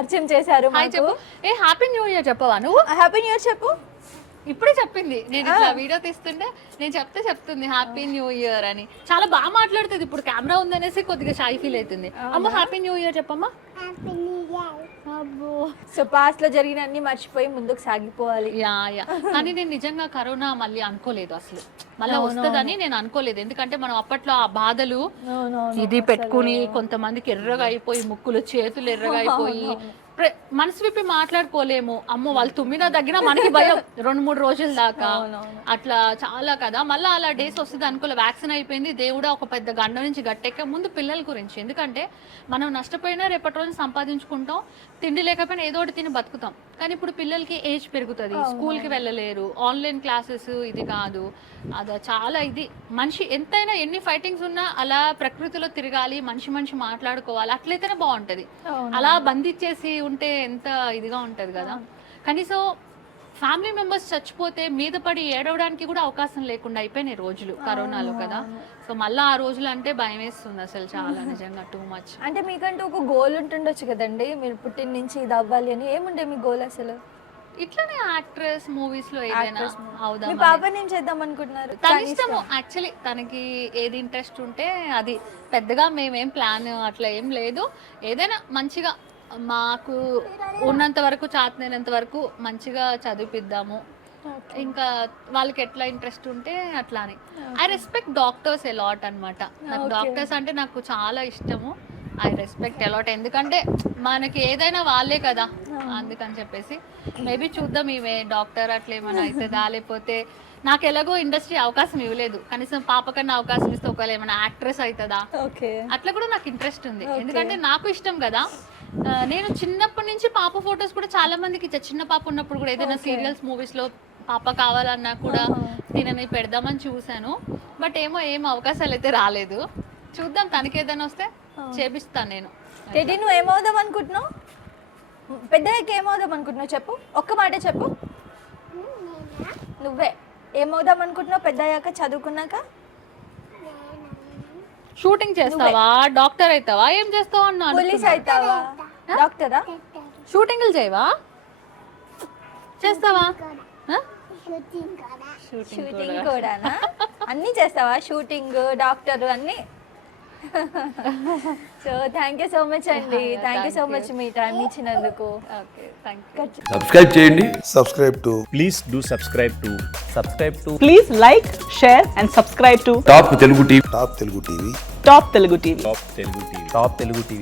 పరిచయం చేశారు హాయ్ చెప్పు. ఏ హ్యాపీ న్యూ ఇయర్ చెప్పవా నువ్వు? హ్యాపీ న్యూ ఇయర్ చెప్పు. ఇప్పుడే చెప్పింది. నేను ఇట్లా వీడియో తీస్తుంటే నేను చెప్తుంది హ్యాపీ న్యూ ఇయర్ అని. చాలా బాగా మాట్లాడుతుంది. ఇప్పుడు కెమెరా ఉందనేసి కొద్దిగా షై ఫీల్ అవుతుంది. అమ్మ హ్యాపీ న్యూ ఇయర్ చెప్పమ్మా. అబ్బో. సో పాస్ట్ లో జరిగిన అన్ని మర్చిపోయి ముందుకు సాగిపోవాలి. యా కానీ నేను నిజంగా కరోనా మళ్ళీ అనుకోలేదు అసలు, మళ్ళీ వస్తుందని నేను అనుకోలేదు. ఎందుకంటే మనం అప్పట్లో ఆ బాధలు ఇది పెట్టుకుని కొంతమందికి ఎర్రగా అయిపోయి ముక్కులు చేతులు ఎర్రగా అయిపోయి మనసు విప్పి మాట్లాడుకోలేము. అమ్మో వాళ్ళు తుమ్మినా తగ్గినా మనకి భయం 2-3 రోజుల దాకా అట్లా చాలా కదా. మళ్ళీ అలా డేస్ వస్తుంది అనుకోలే. వ్యాక్సిన్ అయిపోయింది, దేవుడా ఒక పెద్ద గండ నుంచి గట్టెక్క. ముందు పిల్లల గురించి, ఎందుకంటే మనం నష్టపోయినా రేపటి రోజు సంపాదించుకుంటాం, తిండి లేకపోయినా ఏదో ఒకటి తిని బతుకుతాం. కానీ ఇప్పుడు పిల్లలకి ఏజ్ పెరుగుతుంది, స్కూల్కి వెళ్ళలేరు, ఆన్లైన్ క్లాసెస్ ఇది కాదు అది చాలా ఇది. మనిషి ఎంతైనా ఎన్ని ఫైటింగ్స్ ఉన్నా అలా ప్రకృతిలో తిరగాలి, మనిషి మాట్లాడుకోవాలి, అట్లయితేనే బాగుంటది. అలా బంధించేసి ఉంటే ఎంత ఇదిగా ఉంటది కదా. కనీసం ఫ్యామిలీ మెంబర్స్ చచ్చిపోతే మీద పడి ఏడవడానికి కూడా అవకాశం లేకుండా అయిపోయినాయి రోజులు కరోనాలో కదా. సో మళ్ళీ ఆ రోజులు అంటే భయం వేస్తుంది అసలు చాలా, నిజంగా టూ మచ్. అంటే మీకంటూ ఒక గోల్ ఉంటుండొచ్చు కదండి, మీరు పుట్టిన నుంచి ఇది అవ్వాలి అని. ఏముండే మీ గోల్ అసలు? ఇట్లానే యాక్ట్రెస్, మూవీస్ లో ఏదైనా అవుదాం. మీ పాపని ఏం చేద్దాం అనుకుంటున్నారు? తన ఇష్టము. యాక్చువల్లీ తనకి ఏది ఇంట్రెస్ట్ ఉంటే అది. పెద్దగా మేమేం ప్లాన్ అట్లా ఏం లేదు. ఏదైనా మంచిగా మాకు ఉన్నంత వరకు, చాతనైనంత వరకు మంచిగా చదివిపిద్దాము. ఇంకా వాళ్ళకి ఎట్లా ఇంట్రెస్ట్ ఉంటే అట్లా అని. ఐ రెస్పెక్ట్ డాక్టర్స్ ఎలాట్ అనమాట. నాకు డాక్టర్స్ అంటే నాకు చాలా ఇష్టము. ఐ రెస్పెక్ట్ ఎలాట్, ఎందుకంటే మనకి ఏదైనా వాళ్ళే కదా, అందుకని చెప్పేసి. మేబీ చూద్దాం ఇవే డాక్టర్ అట్లా ఏమైనా అవుతుందా, లేకపోతే నాకు ఎలాగో ఇండస్ట్రీ అవకాశం ఇవ్వలేదు, కనీసం పాప కన్నా అవకాశం ఇస్తే ఒకవేళ ఏమైనా యాక్ట్రెస్ అవుతుందా అట్లా కూడా నాకు ఇంట్రెస్ట్ ఉంది. ఎందుకంటే నాకు ఇష్టం కదా. నేను చిన్నప్పటి నుంచి పాప ఫొటోస్ కూడా చాలా మందికి ఇచ్చా. చిన్న పాప ఉన్నప్పుడు కూడా ఏదైనా సీరియల్స్, మూవీస్ లో పాప కావాలన్నా కూడా తినని పెడదామని చూసాను. బట్ ఏం అవకాశాలు అయితే రాలేదు. చూద్దాం, తనకి ఏదైనా వస్తే చేపిస్తాను నేను. టెడ్డీ నువ్వు ఏమవుదాం అనుకుంటున్నావు? పెద్దయ్యకి ఏమవుదాం అనుకుంటున్నావు చెప్పు, ఒక్క మాట చెప్పు. నువ్వే ఏమవుదాం అనుకుంటున్నావు పెద్దయ్యాక, చదువుకున్నాక? షూటింగ్ చేస్తావా, డాక్టర్ అవుతావా, ఏం చేస్తావా అన్నా? పోలీస్ అవుతావా, డాక్టరా? షూటింగ్లు చేయవా, చేస్తావా? షూటింగ్ కూడానా? అన్నీ చేస్తావా? షూటింగ్, డాక్టర్ అన్నీ. So thank you so much అండి. థ్యాంక్ యూ సో మచ్ మీ టైం ఇచ్చినందుకు. సబ్స్క్రైబ్ చేయండి. Please do subscribe to. Please like, share and subscribe to top Telugu TV. Top Telugu TV.